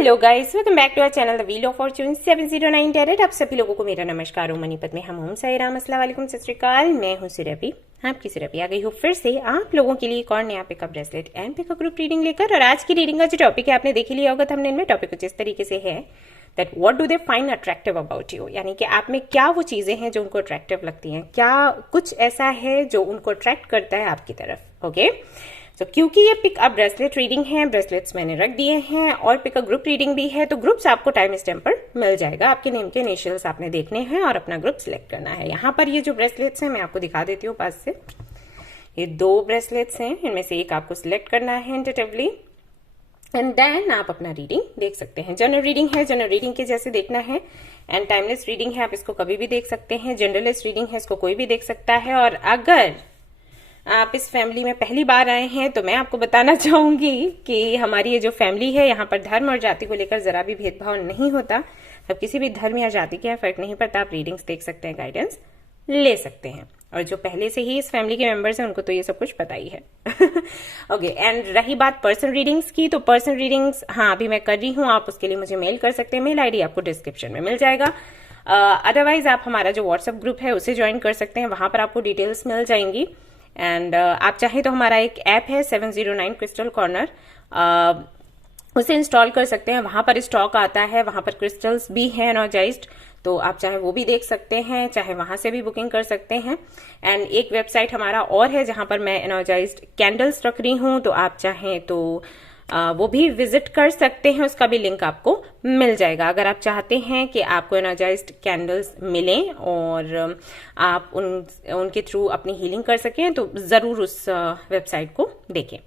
Hello guys, welcome back to our channel the wheel of fortune 709 tarot. आप सभी लोगों को मेरा नमस्कार। मनीपत में हम साई राम, अस्सलाम वालेकुम, सत श्री अकाल। मैं हूं सुरभि, आपकी सुरभि आ गई हूँ फिर से आप लोगों के लिए एक और नया pickup bracelet and pickup group reading लेकर। और आज की रीडिंग का जो टॉपिक है आपने देख ही लिया होगा थंबनेल में। टॉपिक कुछ इस तरीके से है that what do they find attractive about you, यानी कि आप में क्या वो चीजें हैं जो उनको अट्रैक्टिव लगती हैं, क्या कुछ ऐसा है जो उनको अट्रैक्ट करता है आपकी तरफ। ओके तो क्योंकि ये पिकअप ब्रेसलेट रीडिंग है, ब्रेसलेट्स मैंने रख दिए हैं और पिकअप ग्रुप रीडिंग भी है, तो ग्रुप्स आपको टाइम स्टैम्प पर मिल जाएगा। आपके नेम के इनिशियल्स आपने देखने हैं और अपना ग्रुप सिलेक्ट करना है। यहाँ पर ये जो ब्रेसलेट्स हैं मैं आपको दिखा देती हूँ पास से। ये 2 ब्रेसलेट्स हैं, इनमें से एक आपको सिलेक्ट करना है इंटेटिवली एंड देन आप अपना रीडिंग देख सकते हैं। जनरल रीडिंग है, जनरल रीडिंग के जैसे देखना है। एंड टाइमलेस रीडिंग है, आप इसको कभी भी देख सकते हैं। जनरलिस्ट रीडिंग है, इसको कोई भी देख सकता है। और अगर आप इस फैमिली में पहली बार आए हैं तो मैं आपको बताना चाहूंगी कि हमारी ये जो फैमिली है यहाँ पर धर्म और जाति को लेकर जरा भी भेदभाव नहीं होता। अब किसी भी धर्म या जाति के फर्क नहीं पड़ता, आप रीडिंग्स देख सकते हैं, गाइडेंस ले सकते हैं। और जो पहले से ही इस फैमिली के मेंबर्स हैं उनको तो ये सब कुछ पता ही है। ओके एंड रही बात पर्सनल रीडिंग्स की, तो पर्सनल रीडिंग्स हाँ अभी मैं कर रही हूँ, आप उसके लिए मुझे मेल कर सकते हैं। मेल आईडी आपको डिस्क्रिप्शन में मिल जाएगा। अदरवाइज आप हमारा जो व्हाट्सएप ग्रुप है उसे ज्वाइन कर सकते हैं, वहां पर आपको डिटेल्स मिल जाएंगी। एंड आप चाहें तो हमारा एक ऐप है 709 क्रिस्टल कॉर्नर, उसे इंस्टॉल कर सकते हैं। वहां पर स्टॉक आता है, वहां पर क्रिस्टल्स भी हैं एनर्जाइज्ड, तो आप चाहे वो भी देख सकते हैं, चाहे वहां से भी बुकिंग कर सकते हैं। एंड एक वेबसाइट हमारा और है जहां पर मैं एनर्जाइज्ड कैंडल्स रख रही हूं, तो आप चाहें तो वो भी विजिट कर सकते हैं, उसका भी लिंक आपको मिल जाएगा। अगर आप चाहते हैं कि आपको एनर्जाइज्ड कैंडल्स मिलें और आप उनके थ्रू अपनी हीलिंग कर सकें तो जरूर उस वेबसाइट को देखें।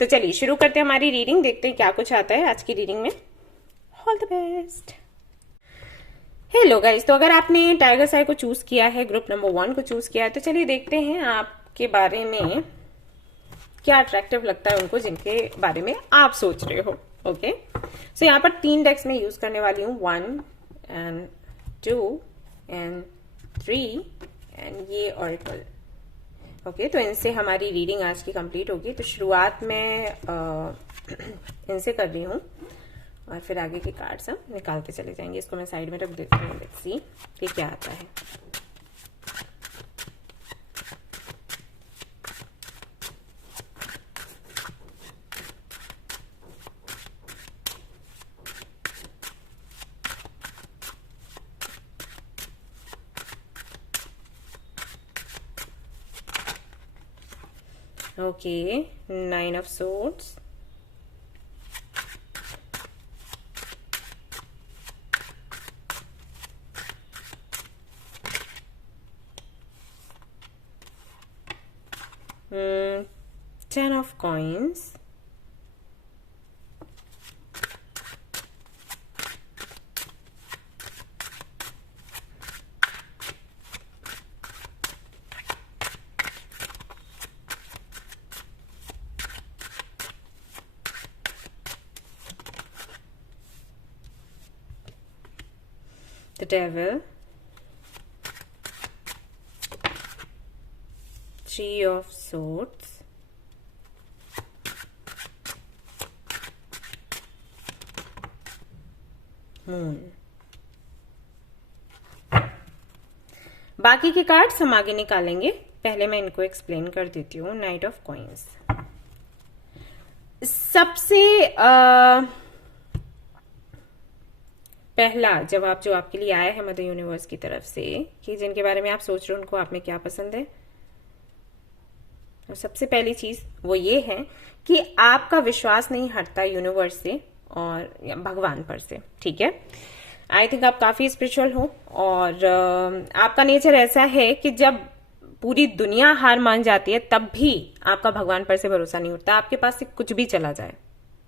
तो चलिए शुरू करते हैं हमारी रीडिंग, देखते हैं क्या कुछ आता है आज की रीडिंग में। All the best. Hello guys, तो अगर आपने टाइगर साई को चूज किया है, ग्रुप नंबर 1 को चूज किया है, तो चलिए देखते हैं आपके बारे में क्या अट्रैक्टिव लगता है उनको जिनके बारे में आप सोच रहे हो। ओके सो यहाँ पर 3 डेक्स में यूज करने वाली हूँ, 1 एंड 2 एंड 3 एंड ये ऑरेकल। ओके तो इनसे हमारी रीडिंग आज की कंप्लीट होगी। तो शुरुआत में इनसे कर रही हूँ और फिर आगे के कार्ड्स हम निकालते चले जाएंगे। इसको मैं साइड में रख देती हूँ, लेट्स सी कि क्या आता है। Okay, 9 of Swords, mm, 10 of Coins, the Devil, 3 of Swords, Moon। बाकी के कार्ड्स हम आगे निकालेंगे, पहले मैं इनको एक्सप्लेन कर देती हूँ। नाइट ऑफ कॉइन्स सबसे पहला जवाब जो आपके लिए आया है मदर यूनिवर्स की तरफ से कि जिनके बारे में आप सोच रहे हो उनको आप में क्या पसंद है। और सबसे पहली चीज वो ये है कि आपका विश्वास नहीं हटता यूनिवर्स से और भगवान पर से। ठीक है, आई थिंक आप काफी स्पिरिचुअल हो और आपका नेचर ऐसा है कि जब पूरी दुनिया हार मान जाती है तब भी आपका भगवान पर से भरोसा नहीं उठता। आपके पास से कुछ भी चला जाए,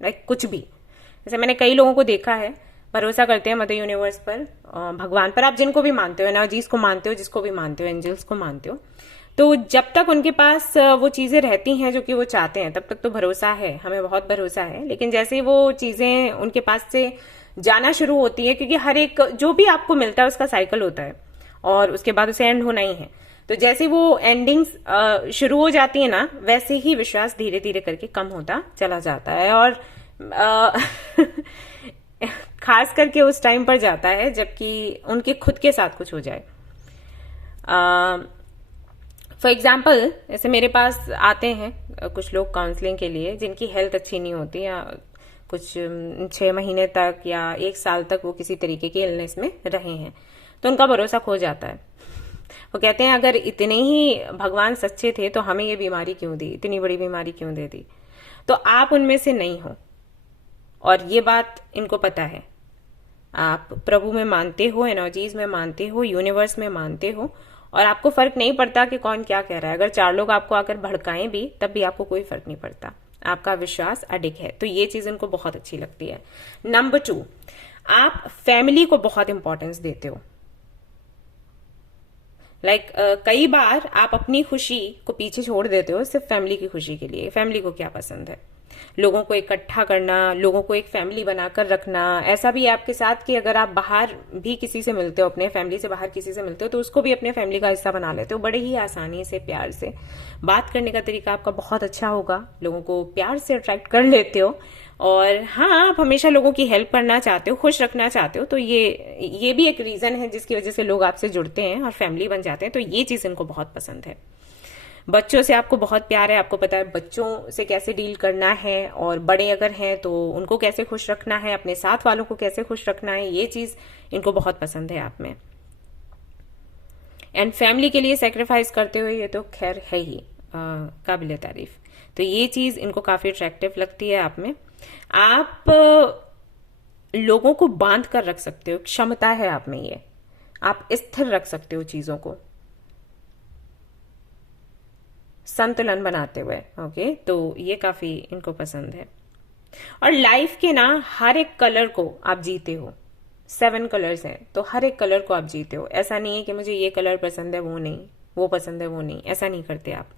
लाइक कुछ भी। जैसे मैंने कई लोगों को देखा है, भरोसा करते हैं मदर यूनिवर्स पर, भगवान पर, आप जिनको भी मानते हो, एनर्जीज को मानते हो, जिसको भी मानते हो, एंजल्स को मानते हो, तो जब तक उनके पास वो चीजें रहती हैं जो कि वो चाहते हैं तब तक तो भरोसा है, हमें बहुत भरोसा है। लेकिन जैसे ही वो चीजें उनके पास से जाना शुरू होती है, क्योंकि हर एक जो भी आपको मिलता है उसका साइकिल होता है और उसके बाद उसे एंड होना ही है, तो जैसे वो एंडिंग्स शुरू हो जाती है ना, वैसे ही विश्वास धीरे धीरे करके कम होता चला जाता है। और खास करके उस टाइम पर जाता है जबकि उनके खुद के साथ कुछ हो जाए। फॉर एग्जाम्पल, जैसे मेरे पास आते हैं कुछ लोग काउंसलिंग के लिए जिनकी हेल्थ अच्छी नहीं होती, या कुछ 6 महीने तक या 1 साल तक वो किसी तरीके की इलनेस में रहे हैं, तो उनका भरोसा खो जाता है। वो कहते हैं अगर इतने ही भगवान सच्चे थे तो हमें ये बीमारी क्यों दी, इतनी बड़ी बीमारी क्यों दे दी। तो आप उनमें से नहीं हो, और ये बात इनको पता है। आप प्रभु में मानते हो, एनर्जीज में मानते हो, यूनिवर्स में मानते हो, और आपको फर्क नहीं पड़ता कि कौन क्या कह रहा है। अगर 4 लोग आपको आकर भड़काएं भी तब भी आपको कोई फर्क नहीं पड़ता। आपका विश्वास अडिग है, तो ये चीज इनको बहुत अच्छी लगती है। नंबर 2, आप फैमिली को बहुत इंपॉर्टेंस देते हो। कई बार आप अपनी खुशी को पीछे छोड़ देते हो सिर्फ फैमिली की खुशी के लिए। फैमिली को क्या पसंद है, लोगों को इकट्ठा करना, लोगों को एक फैमिली बनाकर रखना। ऐसा भी है आपके साथ कि अगर आप बाहर भी किसी से मिलते हो, अपने फैमिली से बाहर किसी से मिलते हो, तो उसको भी अपने फैमिली का हिस्सा बना लेते हो बड़े ही आसानी से, प्यार से। बात करने का तरीका आपका बहुत अच्छा होगा, लोगों को प्यार से अट्रैक्ट कर लेते हो। और हाँ, आप हमेशा लोगों की हेल्प करना चाहते हो, खुश रखना चाहते हो, तो ये भी एक रीजन है जिसकी वजह से लोग आपसे जुड़ते हैं और फैमिली बन जाते हैं। तो ये चीज इनको बहुत पसंद है। बच्चों से आपको बहुत प्यार है, आपको पता है बच्चों से कैसे डील करना है, और बड़े अगर हैं तो उनको कैसे खुश रखना है, अपने साथ वालों को कैसे खुश रखना है, ये चीज इनको बहुत पसंद है आप में। एंड फैमिली के लिए सेक्रीफाइस करते हुए ये तो खैर है ही काबिल तारीफ। तो ये चीज इनको काफी अट्रैक्टिव लगती है आप में। आप लोगों को बांध कर रख सकते हो, क्षमता है आप में ये। आप स्थिर रख सकते हो चीजों को, संतुलन बनाते हुए। ओके, तो ये काफी इनको पसंद है। और लाइफ के ना हर एक कलर को आप जीते हो। 7 कलर्स हैं, तो हर एक कलर को आप जीते हो। ऐसा नहीं है कि मुझे ये कलर पसंद है वो नहीं, वो पसंद है वो नहीं, ऐसा नहीं करते आप।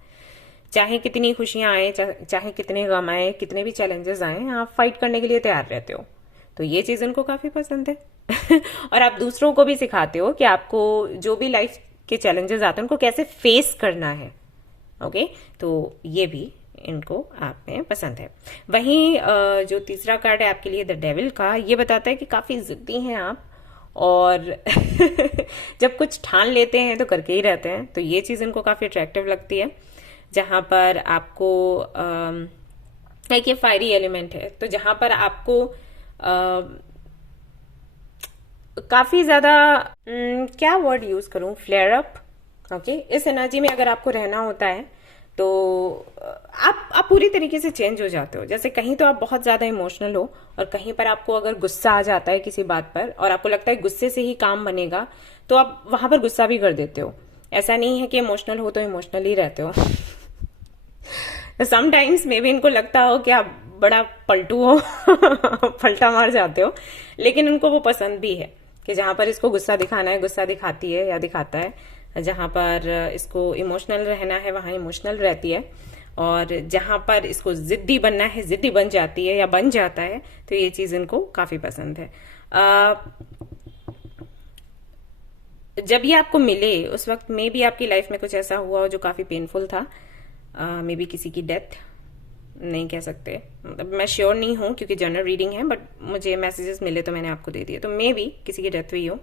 चाहे कितनी खुशियां आए, चाहे कितने गम आए, कितने भी चैलेंजेस आए, आप फाइट करने के लिए तैयार रहते हो। तो ये चीज उनको काफी पसंद है। और आप दूसरों को भी सिखाते हो कि आपको जो भी लाइफ के चैलेंजेस आते हैं उनको कैसे फेस करना है। ओके, तो ये भी इनको आप में पसंद है। वहीं जो तीसरा कार्ड है आपके लिए द डेविल का, ये बताता है कि काफी जिद्दी हैं आप, और जब कुछ ठान लेते हैं तो करके ही रहते हैं। तो ये चीज इनको काफी अट्रैक्टिव लगती है। जहां पर आपको एक ये फायरी एलिमेंट है, तो जहां पर आपको काफी ज्यादा क्या वर्ड यूज करूं, फ्लेयर अप। ओके, इस एनर्जी में अगर आपको रहना होता है तो आप पूरी तरीके से चेंज हो जाते हो। जैसे कहीं तो आप बहुत ज्यादा इमोशनल हो, और कहीं पर आपको अगर गुस्सा आ जाता है किसी बात पर और आपको लगता है गुस्से से ही काम बनेगा, तो आप वहां पर गुस्सा भी कर देते हो। ऐसा नहीं है कि इमोशनल हो तो इमोशनल ही रहते हो। समटाइम्स मे भी इनको लगता हो कि आप बड़ा पलटू हो, पलटा मार जाते हो, लेकिन उनको वो पसंद भी है कि जहां पर इसको गुस्सा दिखाना है गुस्सा दिखाती है या दिखाता है, जहां पर इसको इमोशनल रहना है वहां इमोशनल रहती है, और जहां पर इसको जिद्दी बनना है जिद्दी बन जाती है या बन जाता है। तो ये चीज इनको काफी पसंद है। जब ये आपको मिले उस वक्त में भी आपकी लाइफ में कुछ ऐसा हुआ हो जो काफी पेनफुल था। मे बी किसी की डेथ, नहीं कह सकते, मतलब मैं श्योर नहीं हूं क्योंकि जनरल रीडिंग है, बट मुझे मैसेजेस मिले तो मैंने आपको दे दिए। तो मे बी किसी की डेथ हुई हो,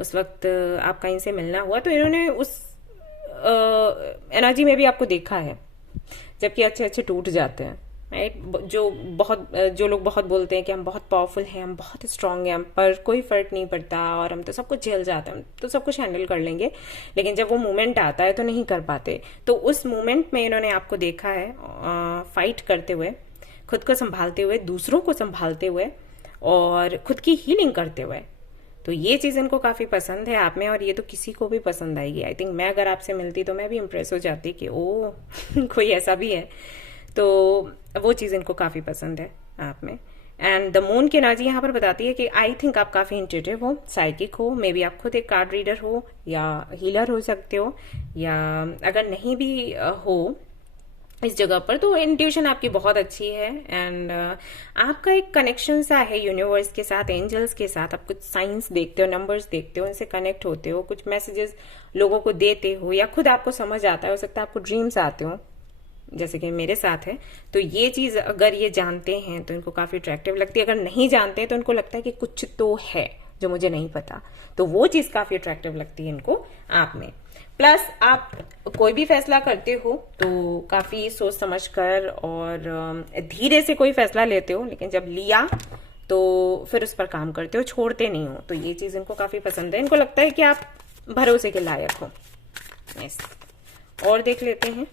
उस वक्त आपका इनसे मिलना हुआ, तो इन्होंने उस एनर्जी में भी आपको देखा है, जबकि अच्छे अच्छे टूट जाते हैं। राइट, जो लोग बहुत बोलते हैं कि हम बहुत पावरफुल हैं, हम बहुत स्ट्रांग हैं, हम पर कोई फर्क नहीं पड़ता और हम तो सब कुछ झेल जाते हैं, हम तो सब कुछ हैंडल कर लेंगे, लेकिन जब वो मोमेंट आता है तो नहीं कर पाते। तो उस मोमेंट में इन्होंने आपको देखा है फाइट करते हुए, खुद को संभालते हुए, दूसरों को संभालते हुए, और खुद की हीलिंग करते हुए। तो ये चीज इनको काफी पसंद है आप में, और ये तो किसी को भी पसंद आएगी। आई थिंक मैं अगर आपसे मिलती तो मैं भी इम्प्रेस हो जाती कि ओ कोई ऐसा भी है। तो वो चीज इनको काफी पसंद है आप में। एंड द मून की एनर्जी यहाँ पर बताती है कि आई थिंक आप काफी इंट्यूटिव हो, साइकिक हो, मे बी आप खुद एक कार्ड रीडर हो या हीलर हो सकते हो, या अगर नहीं भी हो इस जगह पर, तो इंट्यूशन आपकी बहुत अच्छी है। एंड आपका एक कनेक्शन सा है यूनिवर्स के साथ, एंजल्स के साथ। आप कुछ साइंस देखते हो, नंबर्स देखते हो, उनसे कनेक्ट होते हो, कुछ मैसेजेस लोगों को देते हो, या खुद आपको समझ आता है, हो सकता है आपको ड्रीम्स आते हो, जैसे कि मेरे साथ है, तो ये चीज अगर ये जानते हैं तो इनको काफी अट्रैक्टिव लगती है। अगर नहीं जानते हैं तो इनको लगता है कि कुछ तो है जो मुझे नहीं पता, तो वो चीज काफी अट्रैक्टिव लगती है इनको आप में। प्लस आप कोई भी फैसला करते हो तो काफी सोच समझ कर और धीरे से कोई फैसला लेते हो, लेकिन जब लिया तो फिर उस पर काम करते हो, छोड़ते नहीं हो। तो ये चीज इनको काफी पसंद है। इनको लगता है कि आप भरोसे के लायक हो। यस, और देख लेते हैं।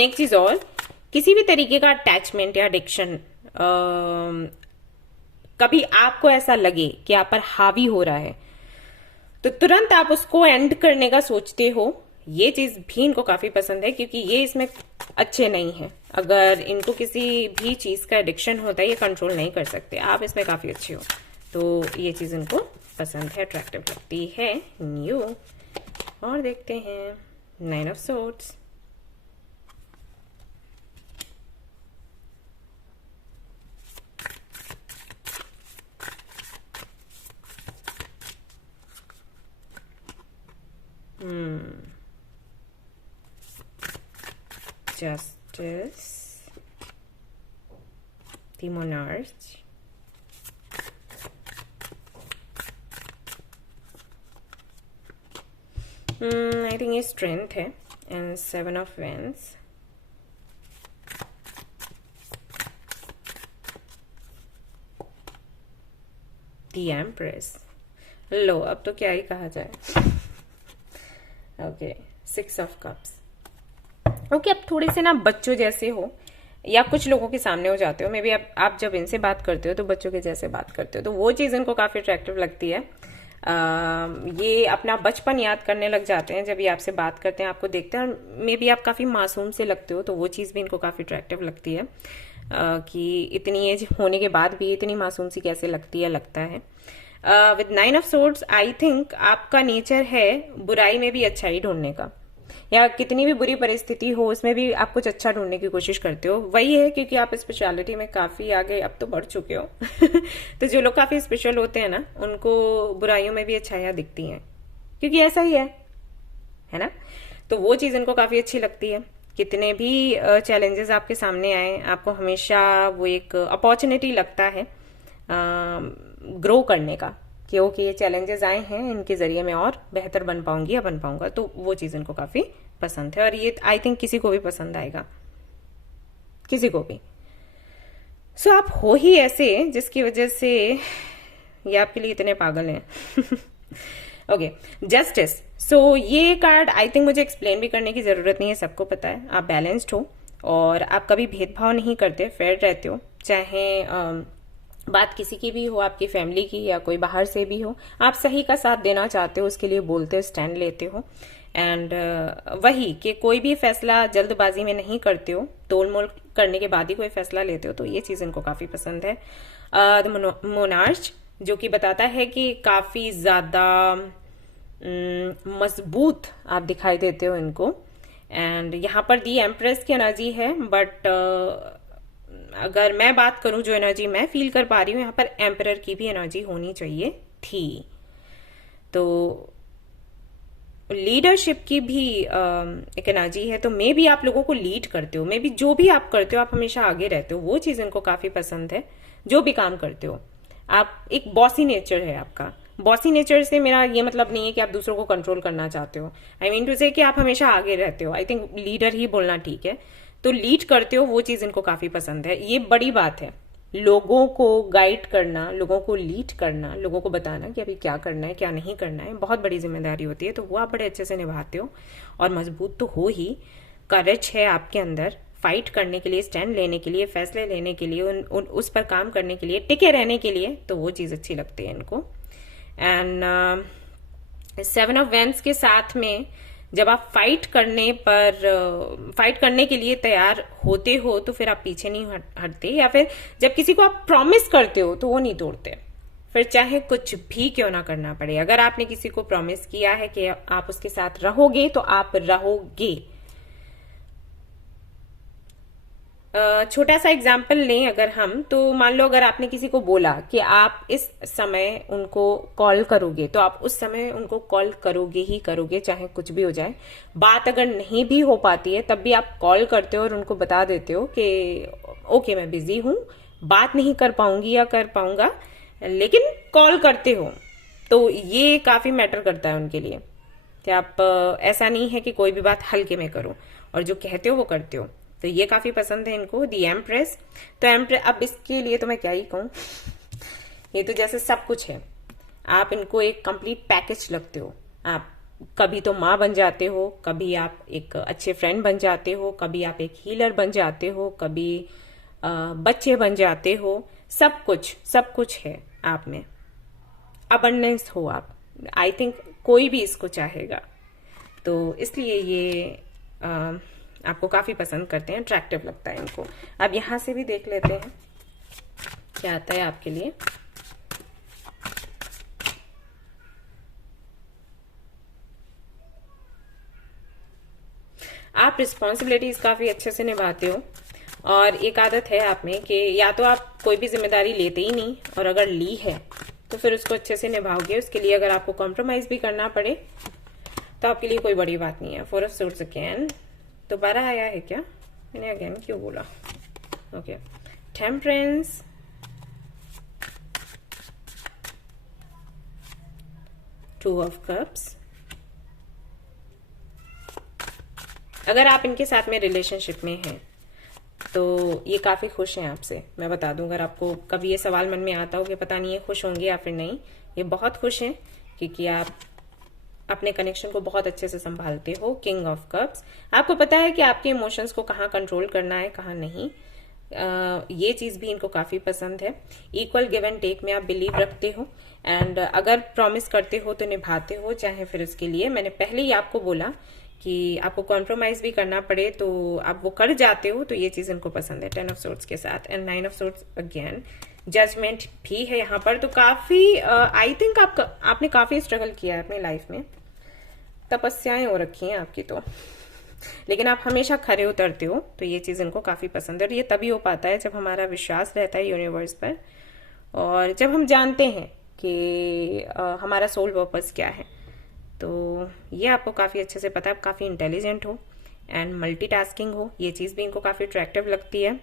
एक चीज और, किसी भी तरीके का अटैचमेंट या एडिक्शन कभी आपको ऐसा लगे कि आप पर हावी हो रहा है तो तुरंत आप उसको एंड करने का सोचते हो। ये चीज भी इनको काफी पसंद है, क्योंकि ये इसमें अच्छे नहीं है। अगर इनको किसी भी चीज का एडिक्शन होता है, ये कंट्रोल नहीं कर सकते, आप इसमें काफी अच्छे हो। तो ये चीज इनको पसंद है, अट्रैक्टिव लगती है न्यू। और देखते हैं 9 of swords. Justice, the Monarch, I think ये strength है, and 7 of Wands, the Empress। लो, अब तो क्या ही कहा जाए। Okay, 6 of cups. ओके, अब थोड़े से ना बच्चों जैसे हो, या कुछ लोगों के सामने हो जाते हो। मे बी आप जब इनसे बात करते हो तो बच्चों के जैसे बात करते हो, तो वो चीज इनको काफी अट्रैक्टिव लगती है। ये अपना बचपन याद करने लग जाते हैं जब ये आपसे बात करते हैं, आपको देखते हैं। मे बी आप काफी मासूम से लगते हो, तो वो चीज भी इनको काफी अट्रैक्टिव लगती है कि इतनी एज होने के बाद भी इतनी मासूम सी कैसे लगती है, लगता है। With 9 of swords, I think आपका नेचर है बुराई में भी अच्छाई ढूंढने का, या कितनी भी बुरी परिस्थिति हो उसमें भी आप कुछ अच्छा ढूंढने की कोशिश करते हो। वही है, क्योंकि आप स्पेशलिटी में काफी आगे अब तो बढ़ चुके हो। तो जो लोग काफी स्पेशल होते हैं ना, उनको बुराइयों में भी अच्छाइयां दिखती हैं, क्योंकि ऐसा ही है ना। तो वो चीज इनको काफी अच्छी लगती है। कितने भी चैलेंजेस आपके सामने आए, आपको हमेशा वो एक अपॉर्चुनिटी लगता है ग्रो करने का, कि ओके ये चैलेंजेस आए हैं, इनके जरिए मैं और बेहतर बन पाऊंगी या बन पाऊंगा। तो वो चीज इनको काफी पसंद है, और ये आई थिंक किसी को भी पसंद आएगा, किसी को भी। सो आप हो ही ऐसे जिसकी वजह से ये आपके लिए इतने पागल हैं। Okay, justice. सो ये कार्ड आई थिंक मुझे एक्सप्लेन भी करने की जरूरत नहीं है, सबको पता है। आप बैलेंस्ड हो और आप कभी भेदभाव नहीं करते, फेयर रहते हो। चाहे बात किसी की भी हो, आपकी फैमिली की या कोई बाहर से भी हो, आप सही का साथ देना चाहते हो, उसके लिए बोलते हो, स्टैंड लेते हो। एंड वही कि कोई भी फैसला जल्दबाजी में नहीं करते हो, तोल मोल करने के बाद ही कोई फैसला लेते हो। तो ये चीज इनको काफी पसंद है। द मोनार्च, जो कि बताता है कि काफी ज्यादा मजबूत आप दिखाई देते हो इनको। एंड यहाँ पर दी एम्प्रेस की एनर्जी है, बट अगर मैं बात करूं जो एनर्जी मैं फील कर पा रही हूं, यहाँ पर एम्परर की भी एनर्जी होनी चाहिए थी। तो लीडरशिप की भी एक एनर्जी है। तो मे भी आप लोगों को लीड करते हो, मे भी जो भी आप करते हो आप हमेशा आगे रहते हो, वो चीज इनको काफी पसंद है। जो भी काम करते हो आप, एक बॉसी नेचर है आपका। बॉसी नेचर से मेरा ये मतलब नहीं है कि आप दूसरों को कंट्रोल करना चाहते हो, आई मीन टू से कि आप हमेशा आगे रहते हो। आई थिंक लीडर ही बोलना ठीक है। तो लीड करते हो, वो चीज इनको काफी पसंद है। ये बड़ी बात है, लोगों को गाइड करना, लोगों को लीड करना, लोगों को बताना कि अभी क्या करना है क्या नहीं करना है, बहुत बड़ी जिम्मेदारी होती है। तो वो आप बड़े अच्छे से निभाते हो, और मजबूत तो हो ही। करेज है आपके अंदर फाइट करने के लिए, स्टैंड लेने के लिए, फैसले लेने के लिए, उस पर काम करने के लिए, टिके रहने के लिए। तो वो चीज अच्छी लगती है इनको। एंड 7 ऑफ वैंड्स के साथ में जब आप फाइट करने के लिए तैयार होते हो, तो फिर आप पीछे नहीं हटते, या फिर जब किसी को आप प्रॉमिस करते हो तो वो नहीं तोड़ते, फिर चाहे कुछ भी क्यों ना करना पड़े। अगर आपने किसी को प्रॉमिस किया है कि आप उसके साथ रहोगे, तो आप रहोगे। छोटा सा एग्जाम्पल लें अगर हम, तो मान लो अगर आपने किसी को बोला कि आप इस समय उनको कॉल करोगे, तो आप उस समय उनको कॉल करोगे ही करोगे, चाहे कुछ भी हो जाए। बात अगर नहीं भी हो पाती है तब भी आप कॉल करते हो और उनको बता देते हो कि ओके मैं बिजी हूं, बात नहीं कर पाऊंगी या कर पाऊंगा, लेकिन कॉल करते हो। तो ये काफी मैटर करता है उनके लिए कि आप ऐसा नहीं है कि कोई भी बात हल्के में करो और जो कहते हो वो करते हो। तो ये काफी पसंद है इनको, दी एम्प्रेस। तो एम्प्रेस, अब इसके लिए तो मैं क्या ही कहूं, ये तो जैसे सब कुछ है। आप इनको एक कंप्लीट पैकेज लगते हो। आप कभी तो माँ बन जाते हो, कभी आप एक अच्छे फ्रेंड बन जाते हो, कभी आप एक हीलर बन जाते हो, कभी बच्चे बन जाते हो। सब कुछ है आप में। अबंडेंस हो आप, आई थिंक कोई भी इसको चाहेगा। तो इसलिए ये आपको काफी पसंद करते हैं, अट्रैक्टिव लगता है इनको। अब यहां से भी देख लेते हैं क्या आता है आपके लिए। आप रिस्पॉन्सिबिलिटीज काफी अच्छे से निभाते हो और एक आदत है आप में कि या तो आप कोई भी जिम्मेदारी लेते ही नहीं, और अगर ली है तो फिर उसको अच्छे से निभाओगे। उसके लिए अगर आपको कॉम्प्रोमाइज भी करना पड़े तो आपके लिए कोई बड़ी बात नहीं है। 4 ऑफ सोर्ड्स अगेन दोबारा आया है क्या, मैंने अगेन क्यों बोला? Okay, temperance, 2 of cups. अगर आप इनके साथ में रिलेशनशिप में हैं तो ये काफी खुश हैं आपसे। मैं बता दूं, अगर आपको कभी ये सवाल मन में आता हो कि पता नहीं ये खुश होंगे या फिर नहीं, ये बहुत खुश हैं क्योंकि आप अपने कनेक्शन को बहुत अच्छे से संभालते हो। किंग ऑफ कप्स, आपको पता है कि आपके इमोशंस को कहाँ कंट्रोल करना है, कहाँ नहीं। ये चीज भी इनको काफी पसंद है। इक्वल गिव एंड टेक में आप बिलीव रखते हो, एंड अगर प्रॉमिस करते हो तो निभाते हो, चाहे फिर उसके लिए मैंने पहले ही आपको बोला कि आपको कॉम्प्रोमाइज भी करना पड़े तो आप वो कर जाते हो। तो ये चीज इनको पसंद है 10 ऑफ सोर्ड्स के साथ। And 9 of swords again, judgment भी है यहाँ पर। तो काफी आई थिंक आपने काफी स्ट्रगल किया है अपनी लाइफ में, तपस्याएं हो रखी हैं आपकी तो, लेकिन आप हमेशा खरे उतरते हो। तो ये चीज इनको काफी पसंद है, और ये तभी हो पाता है जब हमारा विश्वास रहता है यूनिवर्स पर, और जब हम जानते हैं कि हमारा सोल पर्पस क्या है। तो ये आपको काफी अच्छे से पता है। आप काफी इंटेलिजेंट हो एंड मल्टीटास्किंग हो, ये चीज भी इनको काफी अट्रैक्टिव लगती है।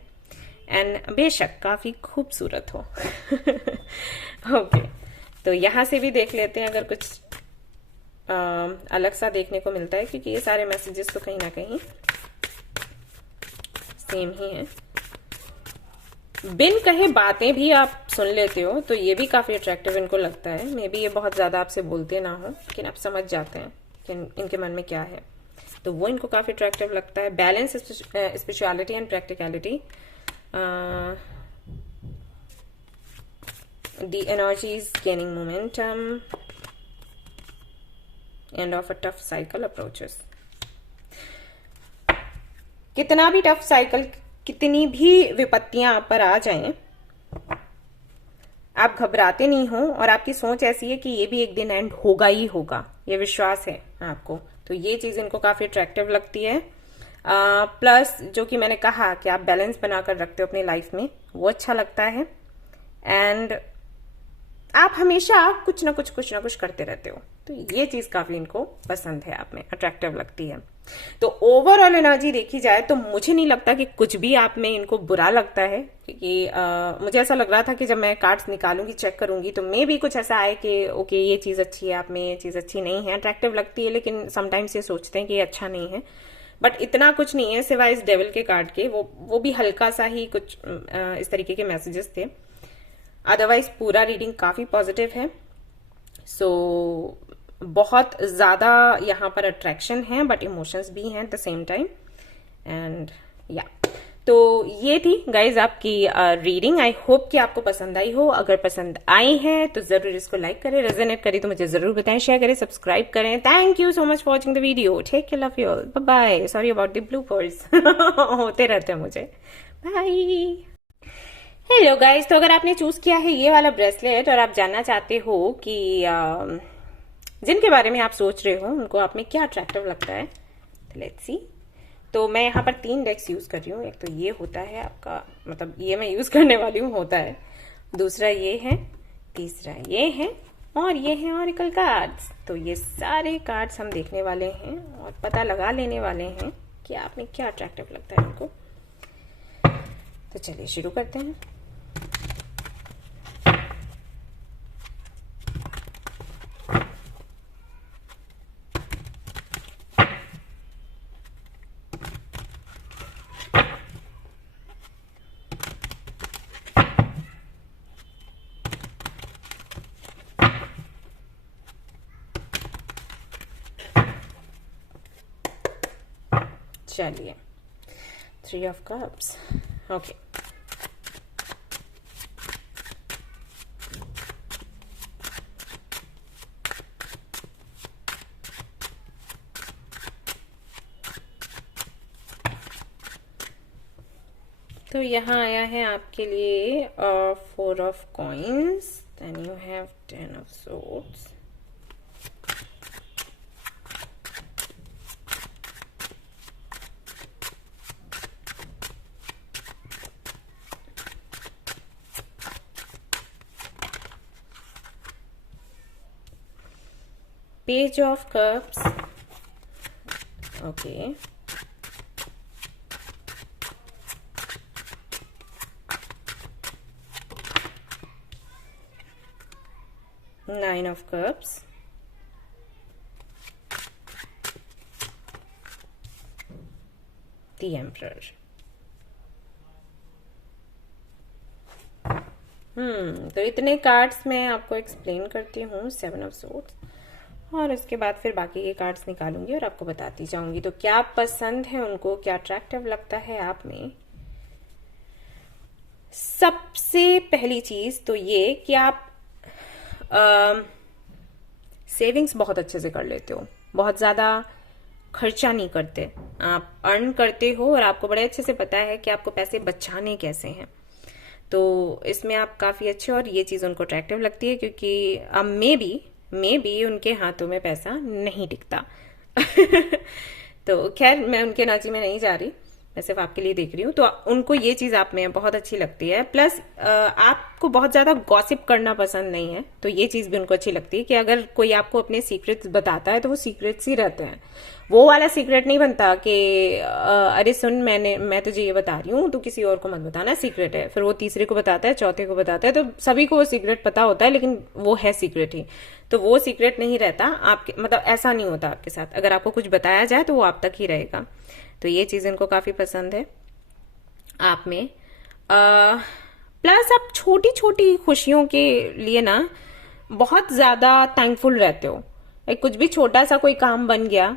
एंड बेशक काफी खूबसूरत हो। ओके, तो यहां से भी देख लेते हैं अगर कुछ अलग सा देखने को मिलता है, क्योंकि ये सारे मैसेजेस तो कहीं ना कहीं सेम ही हैं। बिन कहे बातें भी आप सुन लेते हो, तो ये भी काफी अट्रैक्टिव इनको लगता है। मे बी ये बहुत ज्यादा आपसे बोलते ना हो, लेकिन आप समझ जाते हैं कि इनके मन में क्या है, तो वो इनको काफी अट्रैक्टिव लगता है। Balance, spirituality and practicality, the energy is gaining momentum, end of a tough cycle approaches. कितना भी टफ साइकिल, कितनी भी विपत्तियां आप पर आ जाएं, आप घबराते नहीं हो, और आपकी सोच ऐसी है कि ये भी एक दिन एंड होगा ही होगा, ये विश्वास है आपको। तो ये चीज इनको काफी अट्रैक्टिव लगती है। प्लस जो कि मैंने कहा कि आप बैलेंस बनाकर रखते हो अपनी लाइफ में, वो अच्छा लगता है। एंड आप हमेशा कुछ ना कुछ करते रहते हो, तो ये चीज काफी इनको पसंद है, आप में अट्रैक्टिव लगती है। तो ओवरऑल एनर्जी देखी जाए तो मुझे नहीं लगता कि कुछ भी आप में इनको बुरा लगता है, क्योंकि मुझे ऐसा लग रहा था कि जब मैं कार्ड्स निकालूंगी, चेक करूंगी, तो मे भी कुछ ऐसा आए कि ओके ये चीज अच्छी है आप में, ये चीज अच्छी नहीं है, अट्रैक्टिव लगती है, लेकिन समटाइम्स ये सोचते हैं कि ये अच्छा नहीं है। बट इतना कुछ नहीं है सिवाय इस डेविल के कार्ड के, वो भी हल्का सा ही कुछ इस तरीके के मैसेजेस थे। अदरवाइज पूरा रीडिंग काफी पॉजिटिव है। सो बहुत ज्यादा यहाँ पर अट्रैक्शन है, बट इमोशंस भी हैं at the same time. And या तो ये थी गाइज आपकी रीडिंग। आई होप कि आपको पसंद आई हो। अगर पसंद आई है तो जरूर इसको लाइक करें, रेजोनेट करें तो मुझे जरूर बताएं, शेयर करें, सब्सक्राइब करें। Thank you so much for watching the video. Take care, love you all, bye bye. Sorry about the bloopers, होते रहते हैं मुझे। बाय। हेलो गाइज, तो अगर आपने चूज किया है ये वाला ब्रेसलेट और आप जानना चाहते हो कि जिनके बारे में आप सोच रहे हो उनको आप में क्या अट्रैक्टिव लगता है, तो लेट्स सी। तो तो मैं यहाँ पर 3 डेक्स यूज कर रही हूँ। एक तो ये होता है आपका, मतलब ये मैं यूज करने वाली हूँ, होता है, दूसरा ये है, तीसरा ये है, और ये है ऑरेकल कार्ड्स। तो ये सारे कार्ड्स हम देखने वाले हैं और पता लगा लेने वाले हैं कि आप में क्या अट्रैक्टिव लगता है इनको। तो चलिए शुरू करते हैं। चलिए, 3 of cups, ओके। तो यहाँ आया है आपके लिए 4 of coins, then you have 10 of swords, Page of Cups, okay, Nine of Cups, the Emperor। तो इतने कार्ड्स मैं आपको एक्सप्लेन करती हूँ, 7 of Swords, और उसके बाद फिर बाकी के कार्ड्स निकालूंगी और आपको बताती जाऊंगी। तो क्या पसंद है उनको, क्या अट्रैक्टिव लगता है आप में। सबसे पहली चीज तो ये कि आप सेविंग्स बहुत अच्छे से कर लेते हो, बहुत ज्यादा खर्चा नहीं करते, आप अर्न करते हो और आपको बड़े अच्छे से पता है कि आपको पैसे बचाने कैसे हैं। तो इसमें आप काफी अच्छे, और ये चीज उनको अट्रैक्टिव लगती है क्योंकि अब मे बी उनके हाथों में पैसा नहीं टिकता। तो खैर मैं उनके नाची में नहीं जा रही, मैं सिर्फ आपके लिए देख रही हूँ। तो उनको ये चीज आप में बहुत अच्छी लगती है। प्लस आपको बहुत ज्यादा गॉसिप करना पसंद नहीं है, तो ये चीज भी उनको अच्छी लगती है कि अगर कोई आपको अपने सीक्रेट्स बताता है तो वो सीक्रेट्स ही रहते हैं। वो वाला सीक्रेट नहीं बनता कि अरे सुन मैं तुझे ये बता रही हूँ, तू किसी और को मत बताना, सीक्रेट है। फिर वो तीसरे को बताता है, चौथे को बताता है, तो सभी को वो सीक्रेट पता होता है लेकिन वो है सीक्रेट ही। तो वो सीक्रेट नहीं रहता आपके, मतलब ऐसा नहीं होता आपके साथ। अगर आपको कुछ बताया जाए तो वो आप तक ही रहेगा। तो ये चीज इनको काफी पसंद है आप में। प्लस आप छोटी छोटी खुशियों के लिए ना बहुत ज्यादा थैंकफुल रहते हो। कुछ भी छोटा सा कोई काम बन गया,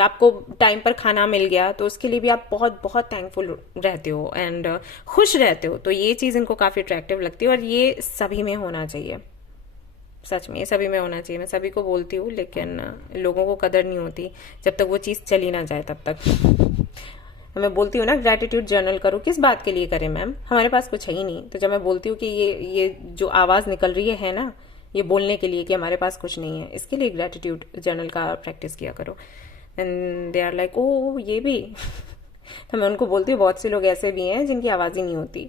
आपको टाइम पर खाना मिल गया, तो उसके लिए भी आप बहुत बहुत थैंकफुल रहते हो एंड खुश रहते हो। तो ये चीज इनको काफी अट्रैक्टिव लगती है और ये सभी में होना चाहिए, सच में ये सभी में होना चाहिए। मैं सभी को बोलती हूँ लेकिन लोगों को कदर नहीं होती जब तक वो चीज चली ना जाए तब तक। मैं बोलती हूँ ना ग्रेटिट्यूड जर्नल करो, किस बात के लिए करें मैम, हमारे पास कुछ है ही नहीं। तो जब मैं बोलती हूँ कि ये जो आवाज निकल रही है ना, ये बोलने के लिए कि हमारे पास कुछ नहीं है, इसके लिए ग्रेटिट्यूड जर्नल का प्रैक्टिस किया करो। And they are like oh ये भी। तो मैं उनको बोलती हूँ बहुत से लोग ऐसे भी हैं जिनकी आवाज ही नहीं होती,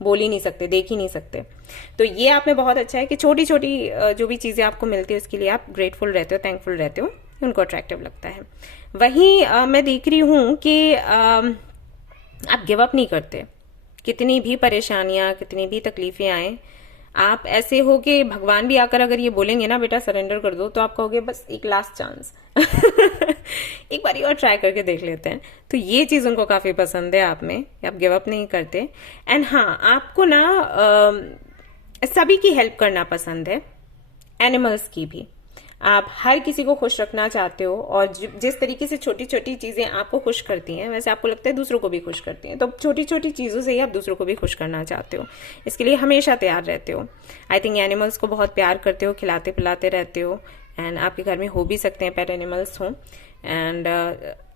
बोल ही नहीं सकते, देख ही नहीं सकते। तो ये आप में बहुत अच्छा है कि छोटी छोटी जो भी चीजें आपको मिलती है उसके लिए आप ग्रेटफुल रहते हो, थैंकफुल रहते हो, उनको अट्रैक्टिव लगता है। वहीं मैं देख रही हूं कि आप गिव अप नहीं करते, कितनी भी परेशानियां, कितनी भी तकलीफें आए, आप ऐसे हो कि भगवान भी आकर अगर ये बोलेंगे ना बेटा सरेंडर कर दो, तो आप कहोगे बस एक लास्ट चांस। एक बार और ट्राई करके देख लेते हैं। तो ये चीज उनको काफी पसंद है आप में, आप गिव अप नहीं करते। एंड हाँ, आपको ना सभी की हेल्प करना पसंद है, एनिमल्स की भी। आप हर किसी को खुश रखना चाहते हो और जिस तरीके से छोटी छोटी चीजें आपको खुश करती हैं वैसे आपको लगता है दूसरों को भी खुश करती हैं। तो छोटी छोटी चीजों से ही आप दूसरों को भी खुश करना चाहते हो, इसके लिए हमेशा तैयार रहते हो। आई थिंक एनिमल्स को बहुत प्यार करते हो, खिलाते पिलाते रहते हो। एंड आपके घर में हो भी सकते हैं पेट एनिमल्स हो। एंड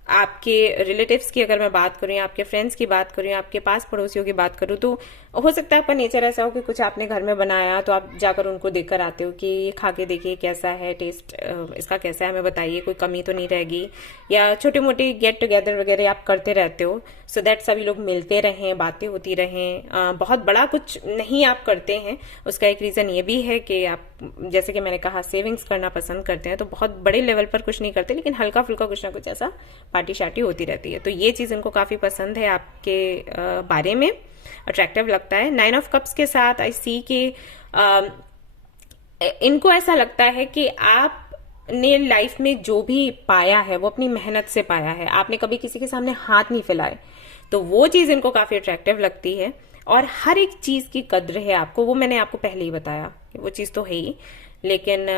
आपके रिलेटिव्स की अगर मैं बात करूं या आपके फ्रेंड्स की बात करूं या आपके पास पड़ोसियों की बात करूं, तो हो सकता है आपका नेचर ऐसा हो कि कुछ आपने घर में बनाया तो आप जाकर उनको देखकर आते हो कि ये खा के देखिए कैसा है, टेस्ट इसका कैसा है, हमें बताइए, कोई कमी तो नहीं रहेगी। या छोटे मोटे गेट टुगेदर वगैरह आप करते रहते हो सो दैट सभी लोग मिलते रहें, बातें होती रहें। बहुत बड़ा कुछ नहीं आप करते हैं, उसका एक रीज़न ये भी है कि आप, जैसे कि मैंने कहा, सेविंग्स करना पसंद करते हैं, तो बहुत बड़े लेवल पर कुछ नहीं करते, लेकिन हल्का फुल्का कुछ ना कुछ ऐसा पार्टी शार्टी होती रहती है। तो ये चीज़ इनको काफ़ी पसंद है आपके बारे में, अट्रैक्टिव लगता है। 9 ऑफ कप्स के साथ आई सी कि इनको ऐसा लगता है कि आपने लाइफ में जो भी पाया है वो अपनी मेहनत से पाया है, आपने कभी किसी के सामने हाथ नहीं फैलाए, तो वो चीज़ इनको काफ़ी अट्रैक्टिव लगती है। और हर एक चीज़ की कद्र है आपको, वो मैंने आपको पहले ही बताया कि वो चीज़ तो है ही, लेकिन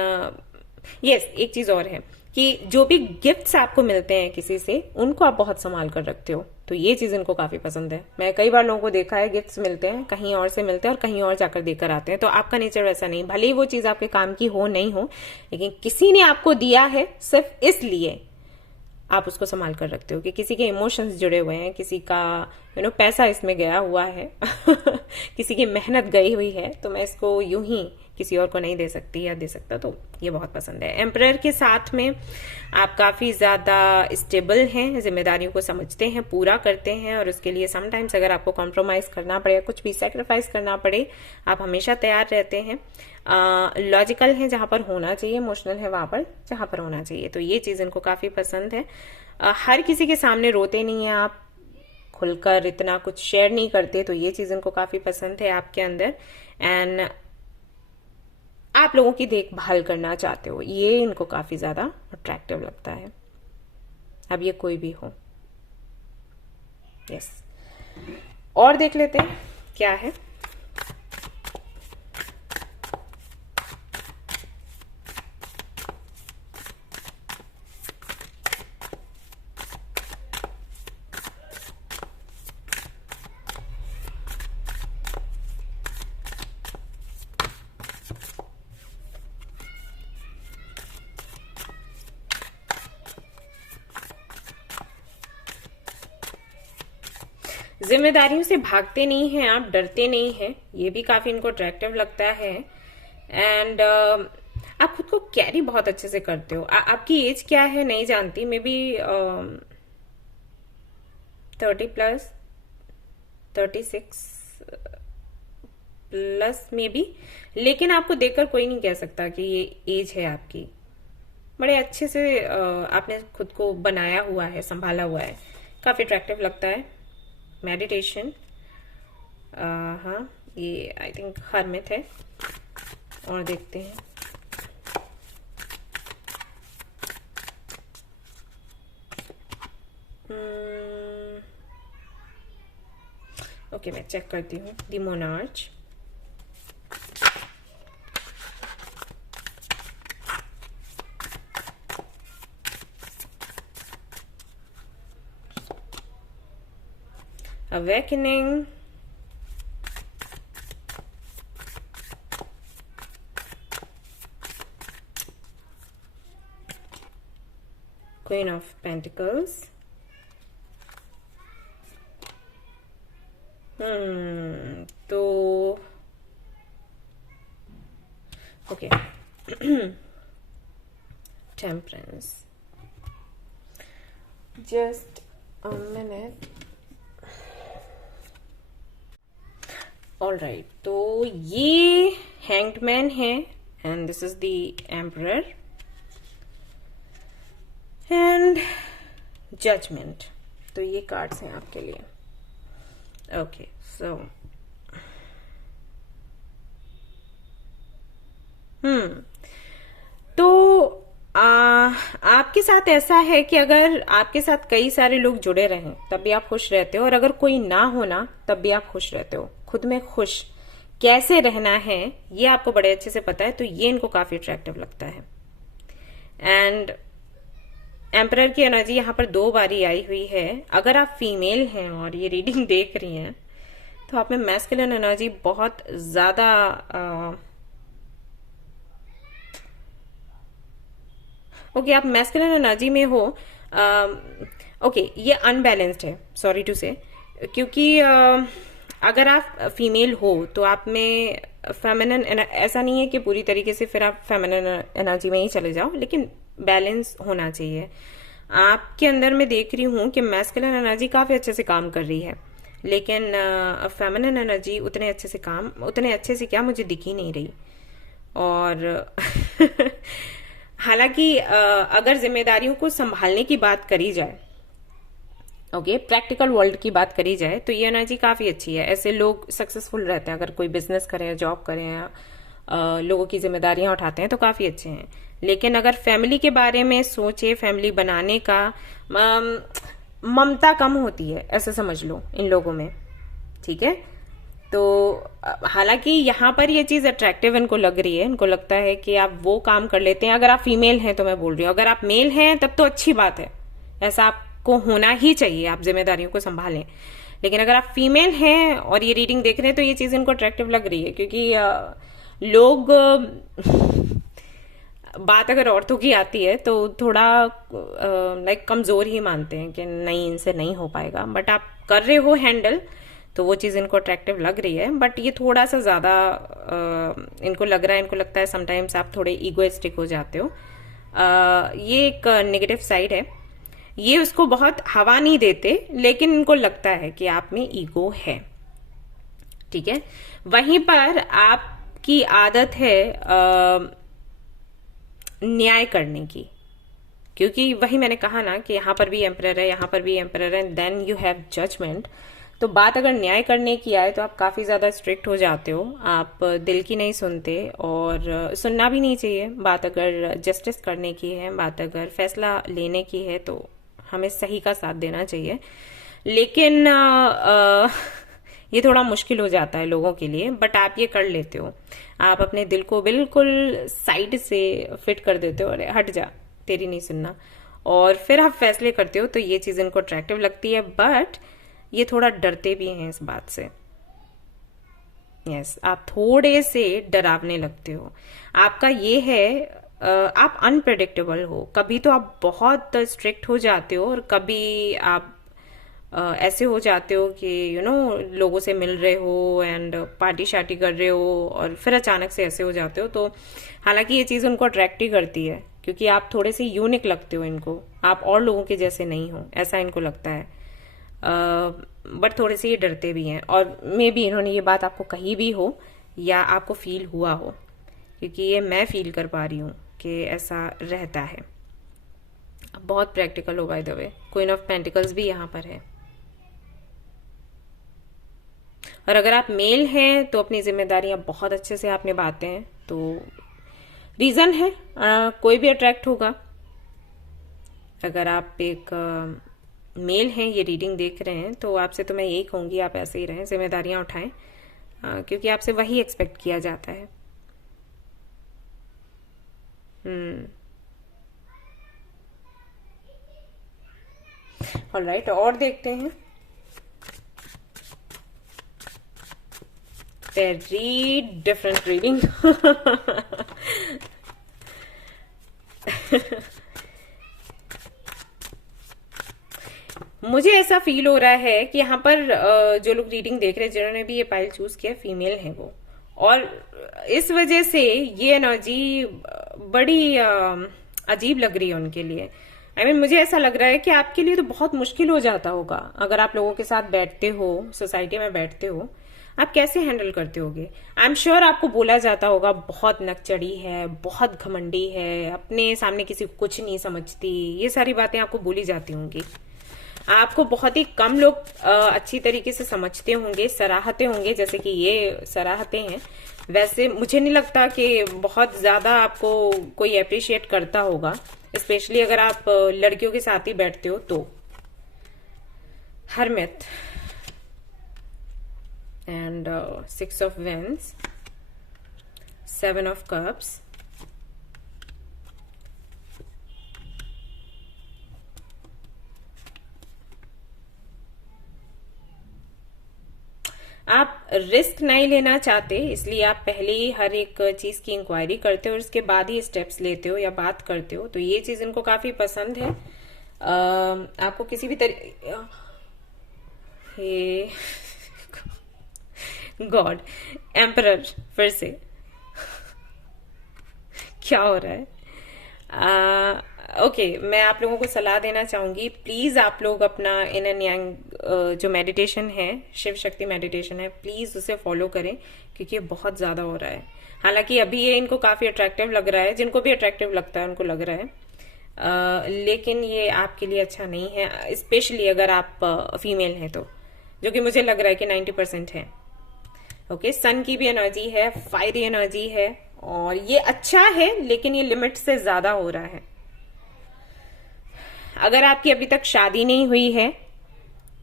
यस एक चीज़ और है कि जो भी गिफ्ट्स आपको मिलते हैं किसी से, उनको आप बहुत संभाल कर रखते हो, तो ये चीज़ इनको काफ़ी पसंद है। मैं कई बार लोगों को देखा है, गिफ्ट्स मिलते हैं कहीं और से मिलते हैं और कहीं और जाकर देकर आते हैं, तो आपका नेचर वैसा नहीं, भले ही वो चीज़ आपके काम की हो नहीं हो, लेकिन किसी ने आपको दिया है सिर्फ इसलिए आप उसको संभाल कर रखते हो कि किसी के इमोशंस जुड़े हुए हैं, किसी का पैसा इसमें गया हुआ है किसी की मेहनत गई हुई है, तो मैं इसको यूं ही किसी और को नहीं दे सकती या दे सकता, तो ये बहुत पसंद है। एम्परर के साथ में आप काफ़ी ज़्यादा स्टेबल हैं, जिम्मेदारियों को समझते हैं, पूरा करते हैं, और उसके लिए समटाइम्स अगर आपको कॉम्प्रोमाइज़ करना पड़े या कुछ भी सेक्रीफाइस करना पड़े, आप हमेशा तैयार रहते हैं। लॉजिकल है जहाँ पर होना चाहिए, इमोशनल है वहाँ पर जहाँ पर होना चाहिए, तो ये चीज़ इनको काफ़ी पसंद है। हर किसी के सामने रोते नहीं हैं आप, खुलकर इतना कुछ शेयर नहीं करते, तो ये चीज़ इनको काफ़ी पसंद है आपके अंदर। एंड आप लोगों की देखभाल करना चाहते हो, ये इनको काफ़ी ज़्यादा अट्रैक्टिव लगता है, अब ये कोई भी हो। यस, और देख लेते हैं क्या है। जिम्मेदारियों से भागते नहीं हैं आप, डरते नहीं हैं, ये भी काफी इनको अट्रैक्टिव लगता है। एंड आप खुद को कैरी बहुत अच्छे से करते हो। आपकी एज क्या है नहीं जानती, may be 30+, 36 plus may be, लेकिन आपको देखकर कोई नहीं कह सकता कि ये एज है आपकी। बड़े अच्छे से आपने खुद को बनाया हुआ है, संभाला हुआ है, काफी अट्रैक्टिव लगता है। मेडिटेशन, हाँ ये आई थिंक हर्मिट है। और देखते हैं, ओके मैं चेक करती हूँ। The monarch, awakening, Queen of Pentacles, तो okay temperance, just a minute. All right, तो ये हैंग्ड मैन है and this is the emperor and judgment, तो ये कार्ड्स हैं आपके लिए। ओके सो तो आपके साथ ऐसा है कि अगर आपके साथ कई सारे लोग जुड़े रहें तब भी आप खुश रहते हो, और अगर कोई ना होना तब भी आप खुश रहते हो। खुद में खुश कैसे रहना है ये आपको बड़े अच्छे से पता है, तो ये इनको काफी अट्रैक्टिव लगता है। एंड एम्परर की एनर्जी यहाँ पर 2 बारी आई हुई है। अगर आप फीमेल हैं और ये रीडिंग देख रही हैं तो आप में मैस्कुलिन एनर्जी बहुत ज्यादा ओके आप मैस्कुलिन एनर्जी में हो। ओके, ये अनबैलेंस्ड है, सॉरी टू से, क्योंकि अगर आप फीमेल हो तो आप में फेमिनिन, ऐसा नहीं है कि पूरी तरीके से फिर आप फेमिनिन एनर्जी में ही चले जाओ, लेकिन बैलेंस होना चाहिए। आपके अंदर मैं देख रही हूँ कि मैस्कुलिन एनर्जी काफी अच्छे से काम कर रही है, लेकिन फेमिनिन एनर्जी उतने अच्छे से क्या मुझे दिख ही नहीं रही। और हालांकि अगर जिम्मेदारियों को संभालने की बात करी जाए, ओके, प्रैक्टिकल वर्ल्ड की बात करी जाए, तो ये एनर्जी काफी अच्छी है। ऐसे लोग सक्सेसफुल रहते हैं, अगर कोई बिजनेस करें, जॉब करें, या लोगों की जिम्मेदारियां उठाते हैं तो काफी अच्छे हैं। लेकिन अगर फैमिली के बारे में सोचे, फैमिली बनाने का ममता कम होती है, ऐसे समझ लो इन लोगों में, ठीक है। तो हालांकि यहाँ पर ये चीज अट्रैक्टिव इनको लग रही है, इनको लगता है कि आप वो काम कर लेते हैं। अगर आप फीमेल हैं तो मैं बोल रही हूँ, अगर आप मेल हैं तब तो अच्छी बात है, ऐसा आपको होना ही चाहिए, आप जिम्मेदारियों को संभालें। लेकिन अगर आप फीमेल हैं और ये रीडिंग देख रहे हैं तो ये चीज इनको अट्रैक्टिव लग रही है, क्योंकि लोग बात अगर औरतों की आती है तो थोड़ा लाइक कमजोर ही मानते हैं कि नहीं, इनसे नहीं हो पाएगा। बट आप कर रहे हो हैंडल, तो वो चीज इनको अट्रैक्टिव लग रही है। बट ये थोड़ा सा ज्यादा इनको लग रहा है, इनको लगता है समटाइम्स आप थोड़े ईगोइस्टिक हो जाते हो। ये एक नेगेटिव साइड है। ये उसको बहुत हवा नहीं देते, लेकिन इनको लगता है कि आप में ईगो है, ठीक है। वहीं पर आपकी आदत है न्याय करने की, क्योंकि वही मैंने कहा ना कि यहां पर भी एम्परर है, यहां पर भी एम्परर है, देन यू हैव जजमेंट। तो बात अगर न्याय करने की आए तो आप काफी ज्यादा स्ट्रिक्ट हो जाते हो, आप दिल की नहीं सुनते, और सुनना भी नहीं चाहिए। बात अगर जस्टिस करने की है, बात अगर फैसला लेने की है, तो हमें सही का साथ देना चाहिए। लेकिन ये थोड़ा मुश्किल हो जाता है लोगों के लिए, बट आप ये कर लेते हो। आप अपने दिल को बिल्कुल साइड से फिट कर देते हो, अरे हट जा, तेरी नहीं सुनना, और फिर आप फैसले करते हो। तो ये चीज इनको अट्रैक्टिव लगती है, बट ये थोड़ा डरते भी हैं इस बात से। यस, आप थोड़े से डरावने लगते हो। आपका ये है, आप अनप्रेडिक्टेबल हो। कभी तो आप बहुत स्ट्रिक्ट हो जाते हो, और कभी आप ऐसे हो जाते हो कि लोगों से मिल रहे हो एंड पार्टी शार्टी कर रहे हो, और फिर अचानक से ऐसे हो जाते हो। तो हालांकि ये चीज उनको अट्रैक्ट ही करती है, क्योंकि आप थोड़े से यूनिक लगते हो इनको, आप और लोगों के जैसे नहीं हो, ऐसा इनको लगता है। बट थोड़े से ये डरते भी हैं, और मे बी इन्होंने ये बात आपको कही भी हो या आपको फील हुआ हो, क्योंकि ये मैं फील कर पा रही हूँ कि ऐसा रहता है। बहुत प्रैक्टिकल हो by the way. Queen of pentacles भी यहाँ पर है। और अगर आप मेल हैं तो अपनी जिम्मेदारियां बहुत अच्छे से आप निभाते हैं, तो रीजन है कोई भी अट्रैक्ट होगा। अगर आप एक मेल हैं, ये रीडिंग देख रहे हैं, तो आपसे तो मैं यही कहूंगी आप ऐसे ही रहें, जिम्मेदारियां उठाएं, क्योंकि आपसे वही एक्सपेक्ट किया जाता है। ऑलराइट, और देखते हैं। Very different reading. मुझे ऐसा फील हो रहा है कि यहाँ पर जो लोग रीडिंग देख रहे हैं, जिन्होंने भी ये पाइल चूज किया, फीमेल है वो, और इस वजह से ये एनर्जी बड़ी अजीब लग रही है उनके लिए। I mean, मुझे ऐसा लग रहा है कि आपके लिए तो बहुत मुश्किल हो जाता होगा अगर आप लोगों के साथ बैठते हो, सोसाइटी में बैठते हो, आप कैसे हैंडल करते होगे। आई एम श्योर आपको बोला जाता होगा बहुत नकचड़ी है, बहुत घमंडी है, अपने सामने किसी को कुछ नहीं समझती, ये सारी बातें आपको बोली जाती होंगी। आपको बहुत ही कम लोग अच्छी तरीके से समझते होंगे, सराहते होंगे, जैसे कि ये सराहते हैं। वैसे मुझे नहीं लगता कि बहुत ज्यादा आपको कोई अप्रिशिएट करता होगा, स्पेशली अगर आप लड़कियों के साथ ही बैठते हो तो। Hermit and 6 of wands, 7 of cups, आप रिस्क नहीं लेना चाहते, इसलिए आप पहले ही हर एक चीज की इंक्वायरी करते हो और उसके बाद ही स्टेप्स लेते हो या बात करते हो। तो ये चीज इनको काफी पसंद है। आपको किसी भी तरीके, हे गॉड, एम्परर फिर से क्या हो रहा है? ओके, मैं आप लोगों को सलाह देना चाहूंगी, प्लीज आप लोग अपना इन यांग जो मेडिटेशन है, शिव शक्ति मेडिटेशन है, प्लीज उसे फॉलो करें, क्योंकि ये बहुत ज्यादा हो रहा है। हालांकि अभी ये इनको काफी अट्रैक्टिव लग रहा है, जिनको भी अट्रैक्टिव लगता है उनको लग रहा है, लेकिन ये आपके लिए अच्छा नहीं है, स्पेशली अगर आप फीमेल हैं तो, जो कि मुझे लग रहा है कि 90% है। ओके, सन की भी एनर्जी है, फायरी एनर्जी है, और ये अच्छा है, लेकिन ये लिमिट से ज्यादा हो रहा है। अगर आपकी अभी तक शादी नहीं हुई है,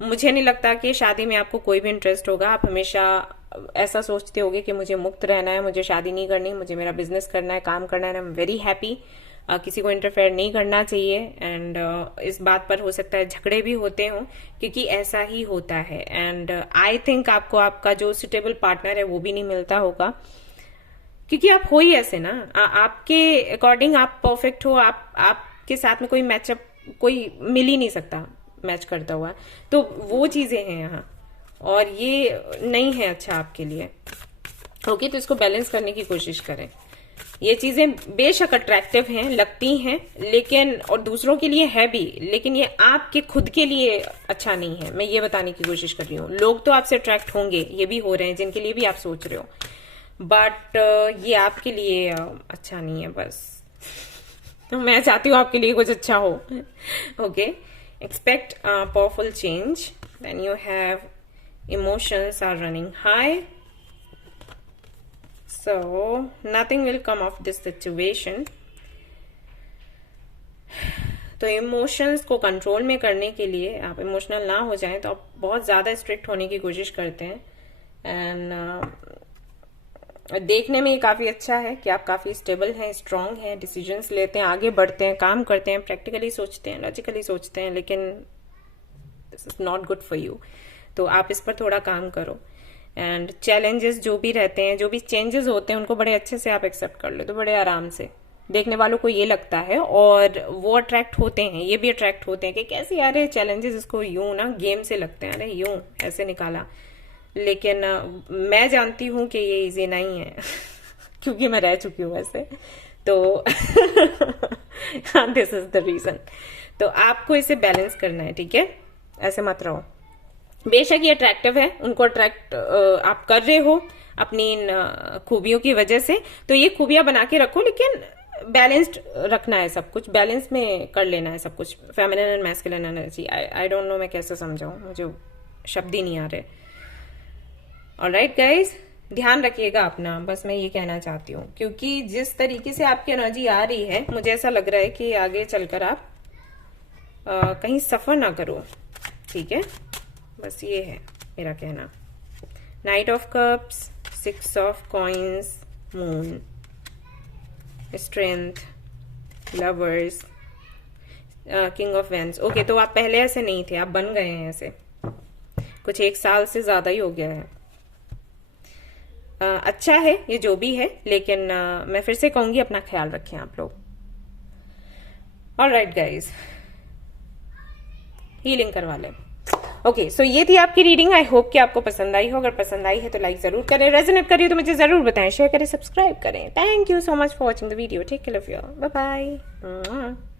मुझे नहीं लगता कि शादी में आपको कोई भी इंटरेस्ट होगा। आप हमेशा ऐसा सोचते होगे कि मुझे मुक्त रहना है, मुझे शादी नहीं करनी, मुझे मेरा बिजनेस करना है, काम करना है, आई एम वेरी हैप्पी, किसी को इंटरफेयर नहीं करना चाहिए। एंड इस बात पर हो सकता है झगड़े भी होते हों, क्योंकि ऐसा ही होता है। एंड आई थिंक आपको आपका जो सुटेबल पार्टनर है वो भी नहीं मिलता होगा, क्योंकि आप हो ही ऐसे ना, आपके अकॉर्डिंग आप परफेक्ट हो, आपके साथ में कोई मैचअप कोई मिल ही नहीं सकता मैच करता हुआ, तो वो चीजें हैं यहाँ, और ये नहीं है अच्छा आपके लिए। ओके, तो इसको बैलेंस करने की कोशिश करें। ये चीजें बेशक अट्रैक्टिव हैं, लगती हैं, लेकिन और दूसरों के लिए है भी, लेकिन ये आपके खुद के लिए अच्छा नहीं है। मैं ये बताने की कोशिश कर रही हूँ। लोग तो आपसे अट्रैक्ट होंगे, ये भी हो रहे हैं, जिनके लिए भी आप सोच रहे हो, बट ये आपके लिए अच्छा नहीं है बस। तो मैं चाहती हूँ आपके लिए कुछ अच्छा हो। Okay, expect a powerful change when you have emotions are running high, so nothing will come of this situation. तो इमोशंस को कंट्रोल में करने के लिए, आप इमोशनल ना हो जाएं, तो आप बहुत ज्यादा स्ट्रिक्ट होने की कोशिश करते हैं। एंड देखने में ये काफी अच्छा है कि आप काफी स्टेबल हैं, स्ट्रांग हैं, डिसीजंस लेते हैं, आगे बढ़ते हैं, काम करते हैं, प्रैक्टिकली सोचते हैं, लॉजिकली सोचते हैं, लेकिन this is not good for you. तो आप इस पर थोड़ा काम करो। एंड चैलेंजेस जो भी रहते हैं, जो भी चेंजेस होते हैं, उनको बड़े अच्छे से आप एक्सेप्ट कर लो, तो बड़े आराम से। देखने वालों को ये लगता है, और वो अट्रैक्ट होते हैं, ये भी अट्रैक्ट होते हैं कि कैसे यार ये चैलेंजेस इसको यूं ना गेम से लगते हैं, अरे यूं ऐसे निकाला, लेकिन मैं जानती हूं कि ये इजी नहीं है क्योंकि मैं रह चुकी हूं ऐसे, तो दिस इज द रीजन। तो आपको इसे बैलेंस करना है, ठीक है? ऐसे मत रहो। बेशक ये अट्रैक्टिव है, उनको अट्रैक्ट आप कर रहे हो अपनी इन खूबियों की वजह से, तो ये खूबियां बना के रखो, लेकिन बैलेंस्ड रखना है, सब कुछ बैलेंस में कर लेना है, सब कुछ feminine and masculine energy. I don't know मैं कैसे समझाऊं, मुझे शब्द ही नहीं आ रहे। ऑलराइट गाइज, ध्यान रखिएगा अपना, बस मैं ये कहना चाहती हूँ, क्योंकि जिस तरीके से आपकी एनर्जी आ रही है, मुझे ऐसा लग रहा है कि आगे चलकर आप कहीं सफर ना करो, ठीक है? बस ये है मेरा कहना। Night of cups, 6 of coins, moon, strength, lovers, king of wands. Okay, तो आप पहले ऐसे नहीं थे, आप बन गए हैं ऐसे, कुछ 1 साल से ज्यादा ही हो गया है। अच्छा है ये जो भी है, लेकिन मैं फिर से कहूंगी अपना ख्याल रखें आप लोग। ऑलराइट गाइज, हीलिंग करवा लें। ओके, सो ये थी आपकी रीडिंग। आई होप कि आपको पसंद आई हो। अगर पसंद आई है तो लाइक जरूर करें, रेजोनेट करिए तो मुझे जरूर बताएं, शेयर करें, सब्सक्राइब करें। Thank you so much for watching the video. Take care of you, bye bye.